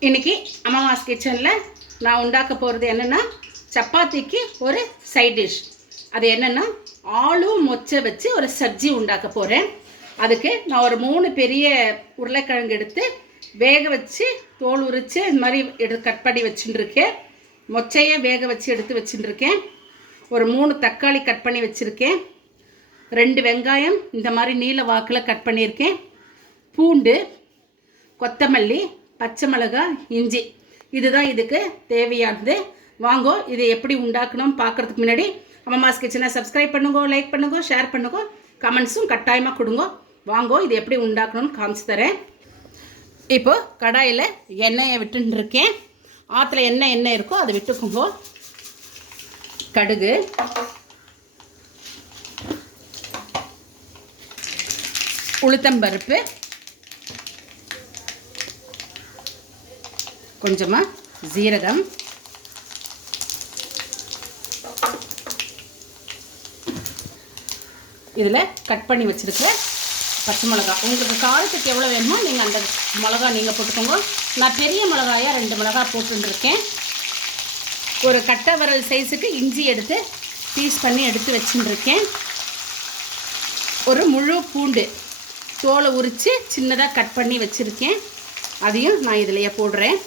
இன்றைக்கி அம்மாவாஸ் கிச்சனில் நான் உண்டாக்க போகிறது என்னென்னா சப்பாத்திக்கு ஒரு சைட் டிஷ் அது என்னென்னா ஆளு மொச்சை வச்சு ஒரு சப்ஜி உண்டாக்க போகிறேன் அதுக்கு நான் ஒரு மூணு பெரிய உருளைக்கிழங்கு எடுத்து வேக வச்சு தோல் உரித்து இது மாதிரி எடு கட் பண்ணி வச்சுட்டுருக்கேன் மொச்சையை வேக வச்சு எடுத்து வச்சுட்டுருக்கேன் ஒரு மூணு தக்காளி கட் பண்ணி வச்சுருக்கேன். ரெண்டு வெங்காயம் இந்த மாதிரி நீல வாக்கில் கட் பண்ணியிருக்கேன். பூண்டு கொத்தமல்லி பச்சை மிளகாய் இஞ்சி. இதுதான் இதுக்கு தேவையானது. வாங்கோ இது எப்படி உண்டாக்கணும் பார்க்குறதுக்கு முன்னாடி அம்மாஸ் கிச்சனை சப்ஸ்கிரைப் பண்ணுங்க லைக் பண்ணுங்க ஷேர் பண்ணுங்க கமெண்ட்ஸும் கட்டாயமாக கொடுங்க. வாங்கோ இது எப்படி உண்டாக்கணும்னு காமிச்சு தரேன். இப்போது கடாயில் எண்ணெயை விட்டுன்னு இருக்கேன் ஆற்றுல என்ன எண்ணெய் இருக்கோ அதை விட்டுக்குங்கோ. கடுகு. உளுத்தம்பருப்பு. கொஞ்சமாக ஜீரகம் இதில் கட் பண்ணி வச்சுருக்க பச்சை மிளகா. உங்களுக்கு காரத்துக்கு எவ்வளோ வேணுமோ நீங்கள் அந்த மிளகா நீங்கள் போட்டுக்கோங்க. நான் பெரிய மிளகாயாக ரெண்டு மிளகா போட்டுருக்கேன் ஒரு கட்டை வரல் சைஸுக்கு இஞ்சி எடுத்து பீஸ் பண்ணி எடுத்து வச்சுட்டுருக்கேன் ஒரு முழு பூண்டு தோலை உரித்து சின்னதாக கட் பண்ணி வச்சுருக்கேன். அதையும் நான் இதிலையே போடுறேன்.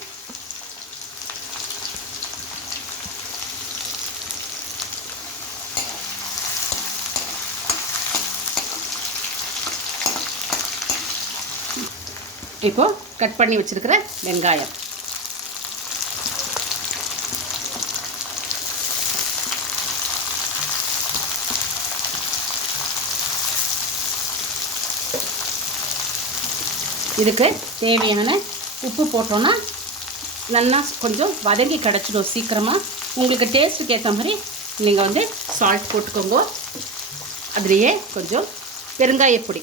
இப்போது கட் பண்ணி வச்சிருக்கிற வெங்காயம். இதுக்கு தேவையான உப்பு போட்டோன்னா நல்லா கொஞ்சம் வதங்கி கிடச்சிடும் சீக்கிரமாக உங்களுக்கு டேஸ்ட்டுக்கு ஏற்ற மாதிரி நீங்கள் வந்து சால்ட் போட்டுக்கோங்க. அதுலேயே கொஞ்சம் பெருங்காயப்பொடி.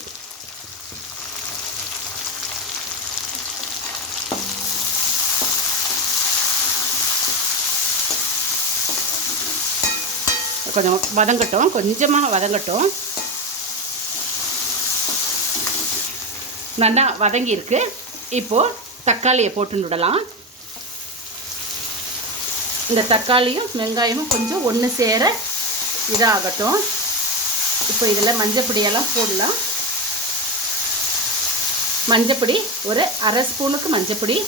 கொஞ்சம் வதங்கட்டும் கொஞ்சமாக வதங்கட்டும். நல்லா வதங்கியிருக்கு. இப்போது தக்காளியை போட்டு விடலாம். இந்த தக்காளியும் வெங்காயமும் கொஞ்சம் ஒன்று சேர இதாகட்டும். இப்போ இதில் மஞ்சப்பொடியெல்லாம் போடலாம். மஞ்சப்பொடி ஒரு அரை ஸ்பூனுக்கு மஞ்சப்பொடி.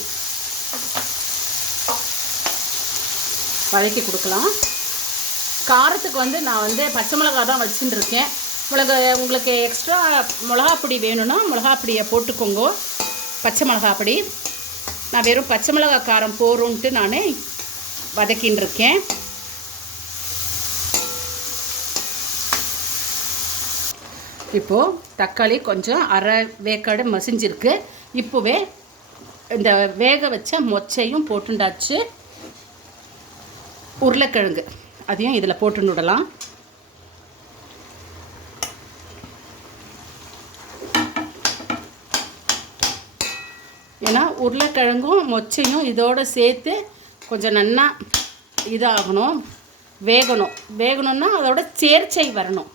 வதக்கி கொடுக்கலாம். காரத்துக்கு வந்து நான் வந்து பச்சை மிளகா தான் வச்சுட்டு இருக்கேன். மிளகா உங்களுக்கு எக்ஸ்ட்ரா மிளகாப்பொடி வேணும்னா மிளகாப்பொடியை போட்டுக்கோங்க. பச்சை மிளகா பொடி நான் வெறும் பச்சை மிளகா காரம் போகிறோன்ட்டு நான் வதக்கின்னு இருக்கேன். இப்போது தக்காளி கொஞ்சம் அரை வேக்காடு மசிஞ்சிருக்கு. இப்போவே இந்த வேக வச்ச மொச்சையும் போட்டுண்டாச்சு. உருளைக்கிழங்கு. அதையும் இதில் போட்டு விடலாம் ஏன்னா உருளைக்கிழங்கும் மொச்சையும் இதோடு சேர்த்து கொஞ்சம் நல்லா இதாகணும் வேகணும். வேகணும்னா அதோட சேர்ச்சை வரணும்.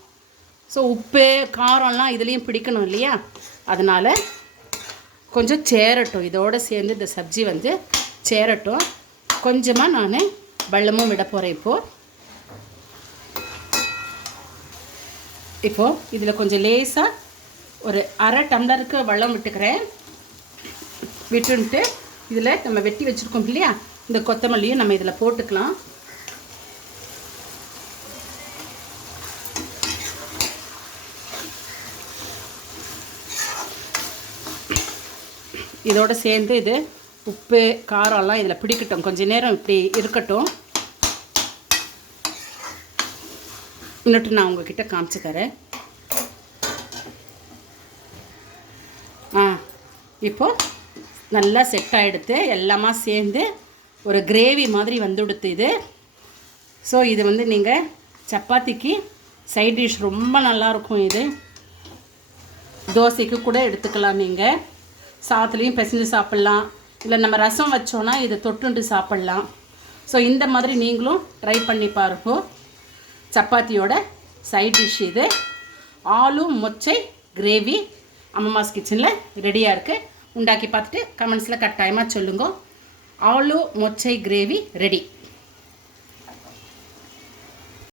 ஸோ உப்பு காரம்லாம் இதுலேயும் பிடிக்கணும் இல்லையா? அதனால் கொஞ்சம் சேரட்டும். இதோடு சேர்ந்து இந்த சப்ஜி வந்து சேரட்டும். கொஞ்சமாக நான் வெள்ளமும் விட போகிறேன் இப்போது இப்போது இதில் கொஞ்சம் லேசாக ஒரு அரை டம்ளருக்கு வெள்ளம் விட்டுக்கிறேன். விட்டுன்ட்டு இதில் நம்ம வெட்டி வச்சுருக்கோம் இல்லையா? இந்த கொத்தமல்லியும் நம்ம இதில் போட்டுக்கலாம். இதோடு சேர்ந்து இது உப்பு காரம்லாம் இதில் பிடிக்கட்டும். கொஞ்சம் நேரம் இப்படி இருக்கட்டும். இன்னொட்டு நான் உங்ககிட்ட காமிச்சுக்கிறேன் ஆ இப்போது நல்லா செட் ஆகிடுத்து எல்லாமா சேர்ந்து ஒரு கிரேவி மாதிரி வந்துடுத்து இது. ஸோ இது வந்து நீங்கள் சப்பாத்திக்கு சைட் டிஷ் ரொம்ப நல்லாயிருக்கும் இது. தோசைக்கு கூட எடுத்துக்கலாம் நீங்கள் சாத்துலேயும் பிசைஞ்சு சாப்பிட்லாம். இல்லை நம்ம ரசம் வச்சோன்னா இதை தொட்டுண்டு சாப்பிட்லாம். ஸோ இந்த மாதிரி நீங்களும் ட்ரை பண்ணி பாருங்கள் சப்பாத்தியோட சைட் டிஷ் இது. ஆலு மொச்சை கிரேவி அம்மம்மாஸ் கிச்சனில் ரெடியாக இருக்குது உண்டாக்கி பார்த்துட்டு கமெண்ட்ஸில் கட்டாயமாக சொல்லுங்க. ஆலு மொச்சை கிரேவி ரெடி